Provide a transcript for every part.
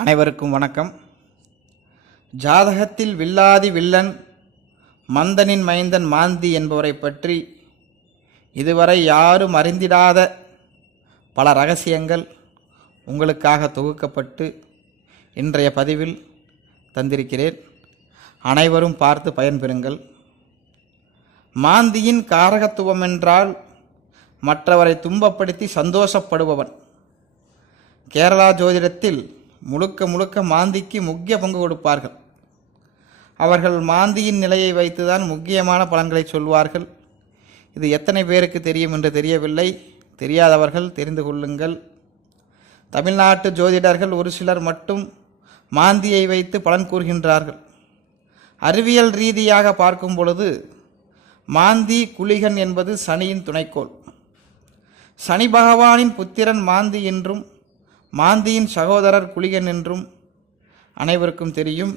அனைவருக்கும் வணக்கம். ஜாதகத்தில் வில்லாதி வில்லன் மந்தனின் மைந்தன் மாந்தி என்பவரை பற்றி இதுவரை யாரும் அறிந்திடாத பல ரகசியங்கள் உங்களுக்காக தொகுக்கப்பட்டு இன்றைய பதிவில் தந்திருக்கிறேன். அனைவரும் பார்த்து பயன்பெறுங்கள். மாந்தியின் காரகத்துவம் என்றால் மற்றவரை துன்பப்படுத்தி சந்தோஷப்படுபவன். கேரளா ஜோதிடத்தில் முழுக்க முழுக்க மாந்திக்கு முக்கிய பங்கு கொடுப்பார்கள். அவர்கள் மாந்தியின் நிலையை வைத்துதான் முக்கியமான பலன்களை சொல்வார்கள். இது எத்தனை பேருக்கு தெரியும் என்று தெரியவில்லை. தெரியாதவர்கள் தெரிந்து கொள்ளுங்கள். தமிழ்நாட்டு ஜோதிடர்கள் ஒரு சிலர் மட்டும் மாந்தியை வைத்து பலன் கூறுகின்றார்கள். அறிவியல் ரீதியாக பார்க்கும் பொழுது மாந்தி குளிகன் என்பது சனியின் துணைக்கோள். சனி பகவானின் புத்திரன் மாந்தி என்றும் மாந்தியின் சகோதரர் குளிகன் என்றும் அனைவருக்கும் தெரியும்.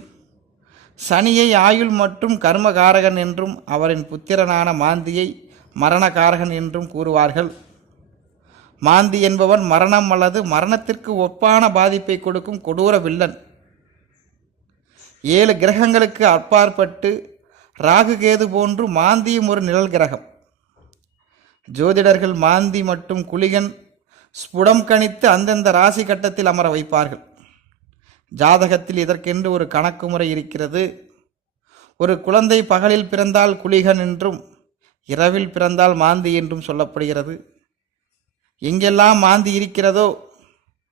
சனியை ஆயுள் மற்றும் கர்மகாரகன் என்றும் அவரின் புத்திரனான மாந்தியை மரணகாரகன் என்றும் கூறுவார்கள். மாந்தி என்பவன் மரணம் அல்லது மரணத்திற்கு ஒப்பான பாதிப்பை கொடுக்கும் கொடூர வில்லன். ஏழு கிரகங்களுக்கு அப்பாற்பட்டு ராகு கேது போன்று மாந்தியும் ஒரு நிழல் கிரகம். ஜோதிடர்கள் மாந்தி மற்றும் குளிகன் ஸ்புடம் கணித்து அந்தந்த ராசி கட்டத்தில் அமர வைப்பார்கள். ஜாதகத்தில் இதற்கென்று ஒரு கணக்கு முறை இருக்கிறது. ஒரு குழந்தை பகலில் பிறந்தால் குளிகன் என்றும் இரவில் பிறந்தால் மாந்தி என்றும் சொல்லப்படுகிறது. எங்கெல்லாம் மாந்தி இருக்கிறதோ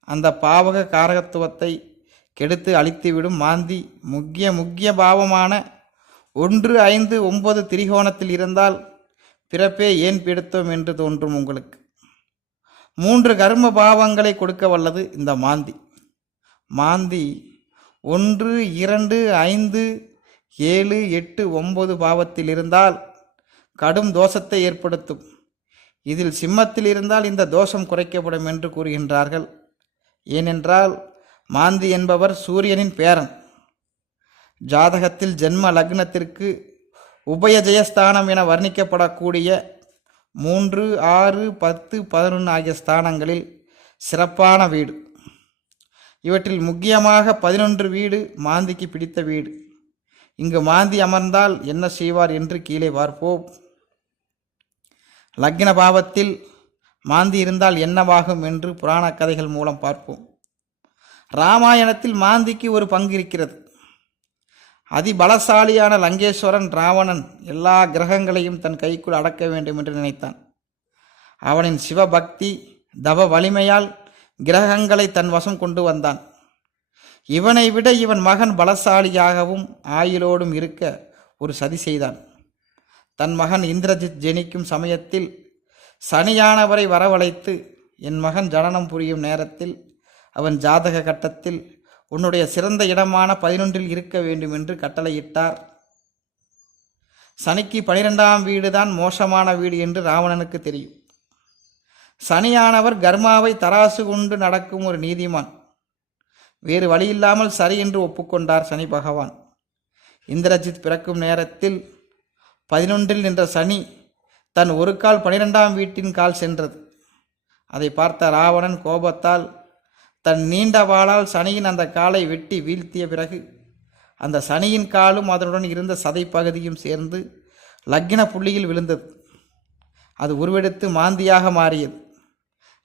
அந்த பாவக காரகத்துவத்தை கெடுத்து அழித்துவிடும் மாந்தி. முக்கிய முக்கிய பாவமான ஒன்று ஐந்து ஒன்பது திரிகோணத்தில் இருந்தால் பிறப்பே ஏன் பிடித்தோம் என்று தோன்றும் உங்களுக்கு. மூன்று கர்ம பாவங்களை கொடுக்க வல்லது இந்த மாந்தி. மாந்தி ஒன்று இரண்டு ஐந்து ஏழு எட்டு ஒன்பது பாவத்தில் இருந்தால் கடும் தோஷத்தை ஏற்படுத்தும். இதில் சிம்மத்தில் இருந்தால் இந்த தோஷம் குறைக்கப்படும் என்று கூறுகின்றார்கள். ஏனென்றால் மாந்தி என்பவர் சூரியனின் பேரன். ஜாதகத்தில் ஜென்ம லக்னத்திற்கு உபயஜயஸ்தானம் என வர்ணிக்கப்படக்கூடிய மூன்று ஆறு பத்து பதினொன்று ஆகிய ஸ்தானங்களில் சிறப்பான வீடு. இவற்றில் முக்கியமாக பதினொன்று வீடு மாந்திக்கு பிடித்த வீடு. இங்கு மாந்தி அமர்ந்தால் என்ன செய்வார் என்று கீழே பார்ப்போம். லக்ன பாவத்தில் மாந்தி இருந்தால் என்னவாகும் என்று புராண கதைகள் மூலம் பார்ப்போம். ராமாயணத்தில் மாந்திக்கு ஒரு பங்கு இருக்கிறது. அதிபலசாலியான லங்கேஸ்வரன் ராவணன் எல்லா கிரகங்களையும் தன் கைக்குள் அடக்க வேண்டும் என்று நினைத்தான். அவனின் சிவபக்தி தவ வலிமையால் கிரகங்களை தன் வசம் கொண்டு வந்தான். இவனை விட இவன் மகன் பலசாலியாகவும் ஆயுளோடும் இருக்க ஒரு சதி செய்தான். தன் மகன் இந்திரஜித் ஜெனிக்கும் சமயத்தில் சனியானவரை வரவழைத்து என் மகன் ஜனனம் புரியும் நேரத்தில் அவன் ஜாதக கட்டத்தில் உன்னுடைய சிறந்த இடமான பதினொன்றில் இருக்க வேண்டும் என்று கட்டளையிட்டார். சனிக்கு பனிரெண்டாம் வீடு தான் மோசமான வீடு என்று ராவணனுக்கு தெரியும். சனியானவர் கர்மாவை தராசு கொண்டு நடக்கும் ஒரு நீதிமான். வேறு வழியில்லாமல் சரி என்று ஒப்புக்கொண்டார் சனி பகவான். இந்திரஜித் பிறக்கும் நேரத்தில் பதினொன்றில் நின்ற சனி தன் ஒரு கால் பனிரெண்டாம் வீட்டின் கால் சென்றது. அதை பார்த்த ராவணன் கோபத்தால் தன் நீண்ட வாளால் சனியின் அந்த காலை வெட்டி வீழ்த்திய பிறகு அந்த சனியின் காலும் அதனுடன் இருந்த சதை பகுதியும் சேர்ந்து லக்கின புள்ளியில் விழுந்தது. அது உருவெடுத்து மாந்தியாக மாறியது.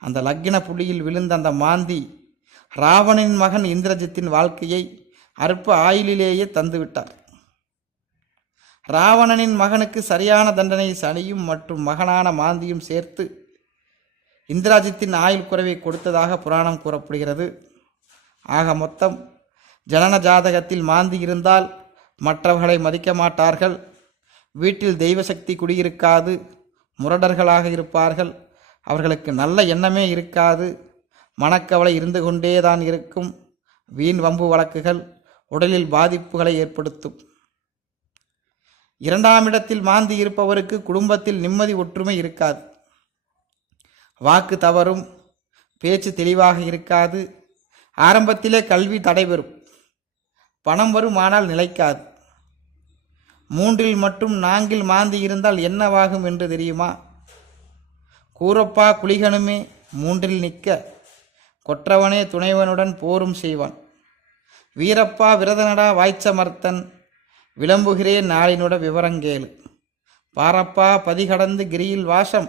அந்த லக்கின புள்ளியில் விழுந்த அந்த மாந்தி ராவணனின் மகன் இந்திரஜித்தின் வாழ்க்கையை அற்ப ஆயுளிலேயே தந்துவிட்டார். ராவணனின் மகனுக்கு சரியான தண்டனை சனியும் மற்றும் மகனான மாந்தியும் சேர்த்து இந்திராஜித்தின் ஆயுள் குறைவை கொடுத்ததாக புராணம் கூறப்படுகிறது. ஆக மொத்தம் ஜனன ஜாதகத்தில் மாந்தி இருந்தால் மற்றவர்களை மதிக்க மாட்டார்கள். வீட்டில் தெய்வ சக்தி குடியிருக்காது. முரடர்களாக இருப்பார்கள். அவர்களுக்கு நல்ல எண்ணமே இருக்காது. மனக்கவலை இருந்து கொண்டே தான் இருக்கும். வீண் வம்பு வழக்குகள் உடலில் பாதிப்புகளை ஏற்படுத்தும். இரண்டாம் இடத்தில் மாந்தி இருப்பவருக்கு குடும்பத்தில் நிம்மதி ஒற்றுமை இருக்காது. வாக்கு தவறும் பேச்சு தெளிவாக இருக்காது. ஆரம்பத்திலே கல்வி தடைபெறும் பணம் வரும் ஆனால் நிலைக்காது. மூன்றில் மட்டும் நான்கில் மாந்தி இருந்தால் என்னவாகும் என்று தெரியுமா? கூரப்பா குளிகனுமே மூன்றில் நிற்க. கொற்றவனே துணைவனுடன் போரும் செய்வான். வீரப்பா விரதனடா வாய்ச்சமர்த்தன் விளம்புகிறேன் நாளினுட விவரங்கேளு. பாரப்பா பதிகடந்து கிரியில் வாசம்.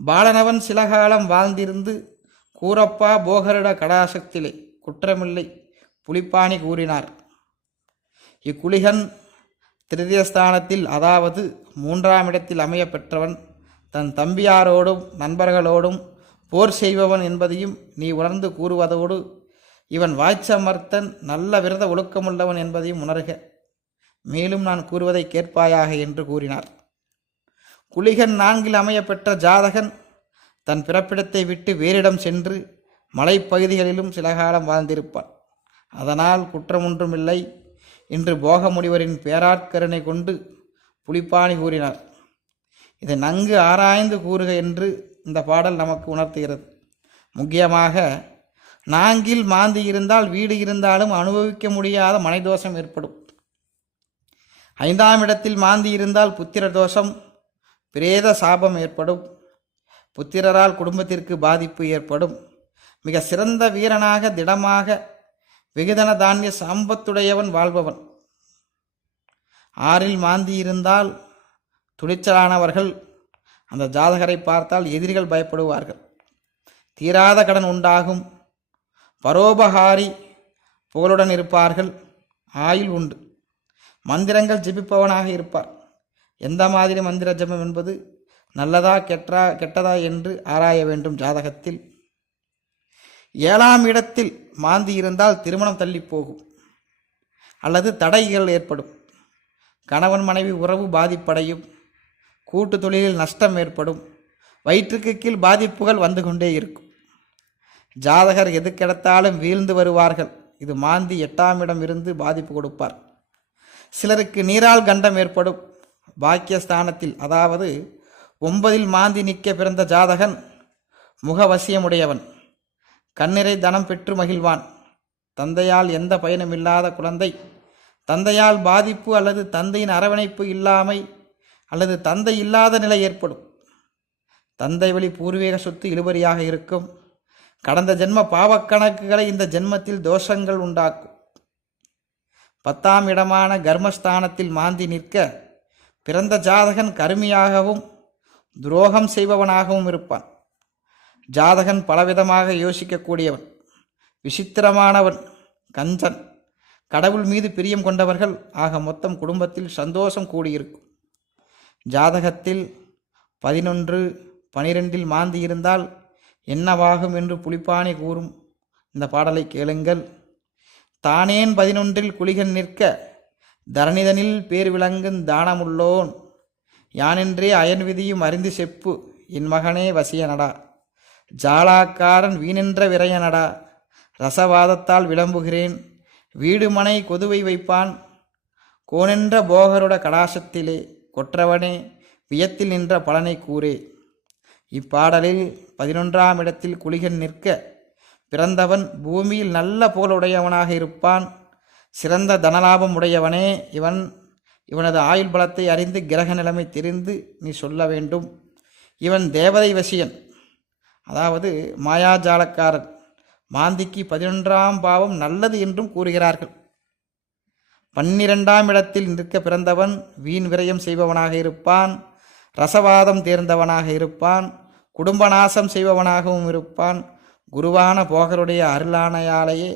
பாலனவன் சிலகாலம் வாழ்ந்திருந்து கூரப்பா போகரிட கடாசத்திலே. குற்றமில்லை புலிப்பாணி கூறினார். இக்குளிகன் திருதியஸ்தானத்தில் அதாவது மூன்றாம் இடத்தில் அமைய பெற்றவன் தன் தம்பியாரோடும் நண்பர்களோடும் போர் செய்பவன் என்பதையும் நீ உணர்ந்து கூறுவதோடு இவன் வாய்ச்சமர்த்தன் நல்ல விரத ஒழுக்கமுள்ளவன் என்பதையும் உணர்க. மேலும் நான் கூறுவதை கேட்பாயாக என்று கூறினார். குளிகன் நான்கில் அமையப்பெற்ற ஜாதகன் தன் பிறப்பிடத்தை விட்டு வேறிடம் சென்று மலைப்பகுதிகளிலும் சில காலம் வாழ்ந்திருப்பான். அதனால் குற்றமொன்றுமில்லை என்று போக முனிவரின் பேராட்கருணை கொண்டு புலிப்பாணி கூறினார். இதை நன்கு ஆராய்ந்து கூறுக என்று இந்த பாடல் நமக்கு உணர்த்துகிறது. முக்கியமாக நான்கில் மாந்தி இருந்தால் வீடு இருந்தாலும் அனுபவிக்க முடியாத மனைதோஷம் ஏற்படும். ஐந்தாம் இடத்தில் மாந்தி இருந்தால் புத்திர தோஷம் பிரேத சாபம் ஏற்படும். புத்திரரால் குடும்பத்திற்கு பாதிப்பு ஏற்படும். மிக சிறந்த வீரனாக திடமாக வெகுதன தானிய சம்பத்துடையவன் வாழ்பவன். ஆறில் மாந்தி இருந்தால் துணிச்சலானவர்கள் அந்த ஜாதகரை பார்த்தால் எதிரிகள் பயப்படுவார்கள். தீராத கடன் உண்டாகும். பரோபகாரி புகழுடன் இருப்பார்கள். ஆயுள் உண்டு. மந்திரங்கள் ஜிபிப்பவனாக இருப்பார். எந்த மாதிரி மந்திர ஜெபம் என்பது நல்லதா கெட்டா கெட்டதா என்று ஆராய வேண்டும் ஜாதகத்தில். ஏழாம் இடத்தில் மாந்தி இருந்தால் திருமணம் தள்ளி போகும். அல்லது தடைகள் ஏற்படும். கணவன் மனைவி உறவு பாதிப்படையும். கூட்டு தொழிலில் நஷ்டம் ஏற்படும். வயிற்றுக்கு கீழ் பாதிப்புகள் வந்து கொண்டே இருக்கும். ஜாதகர் எது கிடத்தாலும் வீழ்ந்து வருவார்கள். இது மாந்தி எட்டாம் இடம் இருந்து பாதிப்பு கொடுப்பார். சிலருக்கு நீரால் கண்டம் ஏற்படும். பாக்கியஸ்தானத்தில் அதாவது ஒன்பதில் மாந்தி நிற்க பிறந்த ஜாதகன் முகவசியமுடையவன் கண்ணிறை தனம் பெற்று மகிழ்வான். தந்தையால் எந்த பயனுமில்லாத குழந்தை தந்தையால் பாதிப்பு அல்லது தந்தையின் அரவணைப்பு இல்லாமை அல்லது தந்தை இல்லாத நிலை ஏற்படும். தந்தை வழி பூர்வீக சொத்து இழுபறியாக இருக்கும். கடந்த ஜென்ம பாவக்கணக்குகளை இந்த ஜென்மத்தில் தோஷங்கள் உண்டாக்கும். பத்தாம் இடமான கர்மஸ்தானத்தில் மாந்தி நிற்க பிறந்த ஜாதகன் கருமியாகவும் துரோகம் செய்பவனாகவும் இருப்பான். ஜாதகன் பலவிதமாக யோசிக்கக்கூடியவன் விசித்திரமானவன் கஞ்சன். கடவுள் மீது பிரியம் கொண்டவர்கள் ஆக மொத்தம் குடும்பத்தில் சந்தோஷம் கூடியிருக்கும். ஜாதகத்தில் பதினொன்று பனிரெண்டில் மாந்தி இருந்தால் என்னவாகும் என்று புலிப்பானி கூறும். இந்த பாடலை கேளுங்கள். தானேன் பதினொன்றில் குளிகன் நிற்க தரணிதனில் பேர் விளங்கும் தானமுள்ளோன். யானென்றே அயன் விதியும் அறிந்து செப்பு என் மகனே வசியனடா. ஜாலாக்காரன் வீணென்ற விரையனடா. ரசவாதத்தால் விளம்புகிறேன். வீடுமனை கொதுவை வைப்பான். கோனென்ற போகருட கடாசத்திலே கொற்றவனே வியத்தில் நின்ற பலனை கூறே. இப்பாடலில் பதினொன்றாம் இடத்தில் குளிகன் நிற்க பிறந்தவன் பூமியில் நல்ல புகழுடையவனாக இருப்பான். சிறந்த தனலாபம் உடையவனே இவன் இவனது ஆயுள் பலத்தை அறிந்து கிரக நிலைமை தெரிந்து நீ சொல்ல வேண்டும். இவன் தேவதை வசியன் அதாவது மாயாஜாலக்காரன். மாந்திக்கு பதினொன்றாம் பாவம் நல்லது என்றும் கூறுகிறார்கள். பன்னிரெண்டாம் இடத்தில் நிற்க பிறந்தவன் வீண் விரயம் செய்பவனாக இருப்பான் ரசவாதம் தேர்ந்தவனாக இருப்பான் குடும்ப நாசம் செய்பவனாகவும் இருப்பான். குருவான போகருடைய அருளானையாலேயே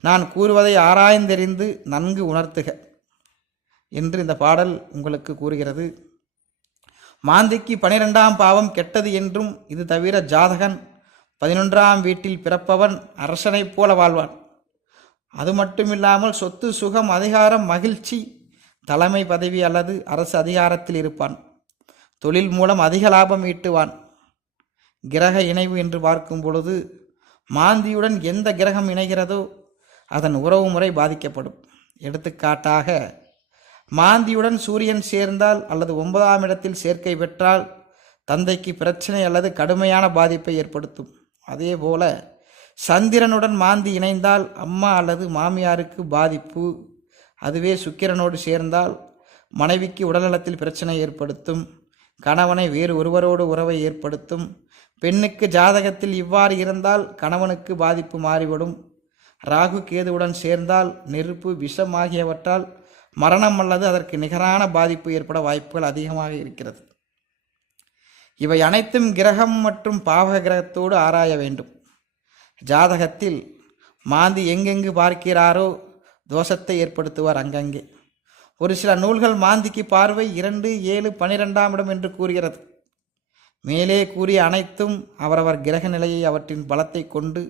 நான் கூறுவதை ஆராய்ந்தெறிந்து நன்கு உணர்த்துக என்று இந்த பாடல் உங்களுக்கு கூறுகிறது. மாந்திக்கு பனிரெண்டாம் பாவம் கெட்டது என்றும் இது தவிர ஜாதகன் பதினொன்றாம் வீட்டில் பிறப்பவன் அரசனைப் போல வாழ்வான். அது மட்டுமில்லாமல் சொத்து சுகம் அதிகாரம் மகிழ்ச்சி தலைமை பதவி அல்லது அரசு அதிகாரத்தில் இருப்பான். தொழில் மூலம் அதிக லாபம் ஈட்டுவான். கிரக இணைவு என்று பார்க்கும் பொழுது மாந்தியுடன் எந்த கிரகம் இணைகிறதோ அதன் உறவு முறை பாதிக்கப்படும். எடுத்துக்காட்டாக மாந்தியுடன் சூரியன் சேர்ந்தால் அல்லது ஒன்பதாம் இடத்தில் சேர்க்கை பெற்றால் தந்தைக்கு பிரச்சனை அல்லது கடுமையான பாதிப்பை ஏற்படுத்தும். அதேபோல சந்திரனுடன் மாந்தி இணைந்தால் அம்மா அல்லது மாமியாருக்கு பாதிப்பு. அதுவே சுக்கிரனோடு சேர்ந்தால் மனைவிக்கு உடல்நலத்தில் பிரச்சனை ஏற்படுத்தும். கணவனை வேறு ஒருவரோடு உறவை ஏற்படுத்தும். பெண்ணுக்கு ஜாதகத்தில் இவ்வாறு இருந்தால் கணவனுக்கு பாதிப்பு மாறிவிடும். ராகு கேதுவுடன் சேர்ந்தால் நெருப்பு விஷம் ஆகியவற்றால் மரணம் அல்லது அதற்கு நிகரான பாதிப்பு ஏற்பட வாய்ப்புகள் அதிகமாக இருக்கிறது. இவை அனைத்தும் கிரகம் மற்றும் பாவக கிரகத்தோடு ஆராய வேண்டும். ஜாதகத்தில் மாந்தி எங்கெங்கு பார்க்கிறாரோ தோஷத்தை ஏற்படுத்துவார் அங்கங்கே. ஒரு சில நூல்கள் மாந்திக்கு பார்வை இரண்டு ஏழு பனிரெண்டாம் இடம் என்று கூறுகிறது. மேலே கூறிய அனைத்தும் அவரவர் கிரக நிலையை அவற்றின் பலத்தை கொண்டு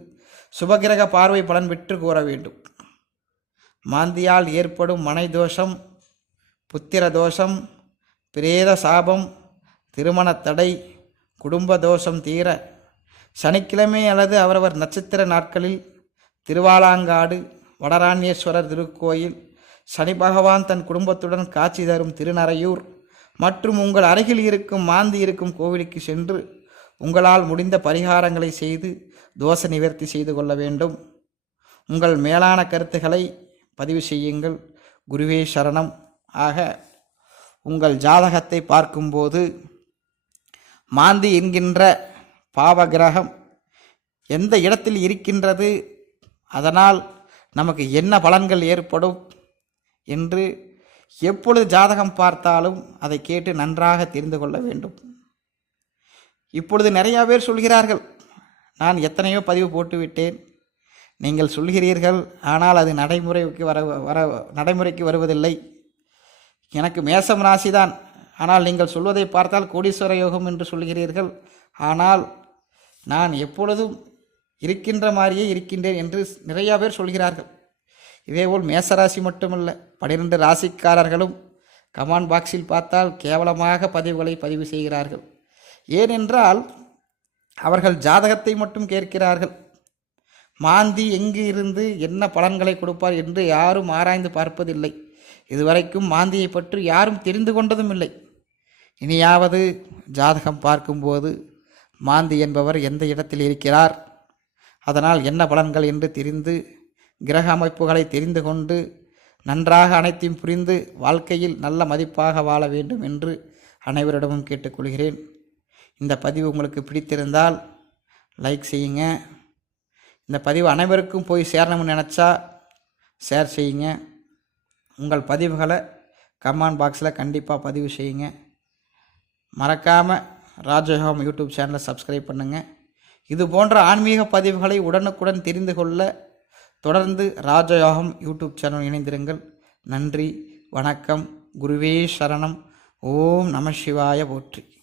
சுபகிரக பார்வை பலன் பெற்று கூற வேண்டும். மாந்தியால் ஏற்படும் மனை தோஷம் புத்திர தோஷம் பிரேத சாபம் திருமண தடை குடும்ப தோஷம் தீர சனிக்கிழமை அல்லது அவரவர் நட்சத்திர நாட்களில் திருவாலாங்காடு வடராண்யேஸ்வரர் திருக்கோயில் சனி பகவான் தன் குடும்பத்துடன் காட்சி தரும் திருநறையூர் மற்றும் உங்கள் அருகில் இருக்கும் மாந்தி இருக்கும் கோவிலுக்கு சென்று உங்களால் முடிந்த பரிகாரங்களை செய்து தோஷ நிவர்த்தி செய்து கொள்ள வேண்டும். உங்கள் மேலான கருத்துக்களை பதிவு செய்யுங்கள். குருவே சரணம். ஆக உங்கள் ஜாதகத்தை பார்க்கும்போது மாந்தி என்கின்ற பாவகிரகம் எந்த இடத்தில் இருக்கின்றது? அதனால் நமக்கு என்ன பலன்கள் ஏற்படும்? என்று எப்பொழுது ஜாதகம் பார்த்தாலும் அதை கேட்டு நன்றாக தெரிந்து கொள்ள வேண்டும். இப்பொழுது நிறையா பேர் சொல்கிறார்கள் நான் எத்தனையோ பதிவு போட்டுவிட்டேன். நீங்கள் சொல்கிறீர்கள் ஆனால் அது நடைமுறைக்கு வர வர நடைமுறைக்கு வருவதில்லை. எனக்கு மேசம் ராசிதான். ஆனால் நீங்கள் சொல்வதை பார்த்தால் கோடீஸ்வர யோகம் என்று சொல்கிறீர்கள். ஆனால் நான் எப்பொழுதும் இருக்கின்ற மாதிரியே இருக்கின்றேன் என்று நிறையா பேர் சொல்கிறார்கள். இதேபோல் மேசராசி மட்டுமல்ல பன்னிரெண்டு ராசிக்காரர்களும் கமாண்ட் பாக்ஸில் பார்த்தால் கேவலமாக பதிவுகளை பதிவு செய்கிறார்கள். ஏனென்றால் அவர்கள் ஜாதகத்தை மட்டும் கேட்கிறார்கள். மாந்தி எங்கு இருந்து என்ன பலன்களை கொடுப்பார் என்று யாரும் ஆராய்ந்து பார்ப்பதில்லை. இதுவரைக்கும் மாந்தியை பற்றி யாரும் தெரிந்து கொண்டதும் இல்லை. இனியாவது ஜாதகம் பார்க்கும்போது மாந்தி என்பவர் எந்த இடத்தில் இருக்கிறார்? அதனால் என்ன பலன்கள் என்று தெரிந்து கிரக அமைப்புகளை தெரிந்து கொண்டு நன்றாக அனைத்தையும் புரிந்து வாழ்க்கையில் நல்ல மதிப்பாக வாழ வேண்டும் என்று அனைவரிடமும் கேட்டுக்கொள்கிறேன். இந்த பதிவு உங்களுக்கு பிடித்திருந்தால் லைக் செய்யுங்க. இந்த பதிவு அனைவருக்கும் போய் சேரணும்னு நினச்சா ஷேர் செய்யுங்க. உங்கள் பதிவுகளை கமெண்ட் பாக்ஸில் கண்டிப்பாக பதிவு செய்யுங்க. மறக்காமல் ராஜயோகம் யூடியூப் சேனலை சப்ஸ்கிரைப் பண்ணுங்கள் இது போன்ற ஆன்மீக பதிவுகளை உடனுக்குடன் தெரிந்து கொள்ள தொடர்ந்து ராஜயோகம் யூடியூப் சேனல் இணைந்திருங்கள். நன்றி வணக்கம் குருவே சரணம். ஓம் நம சிவாய போற்றி.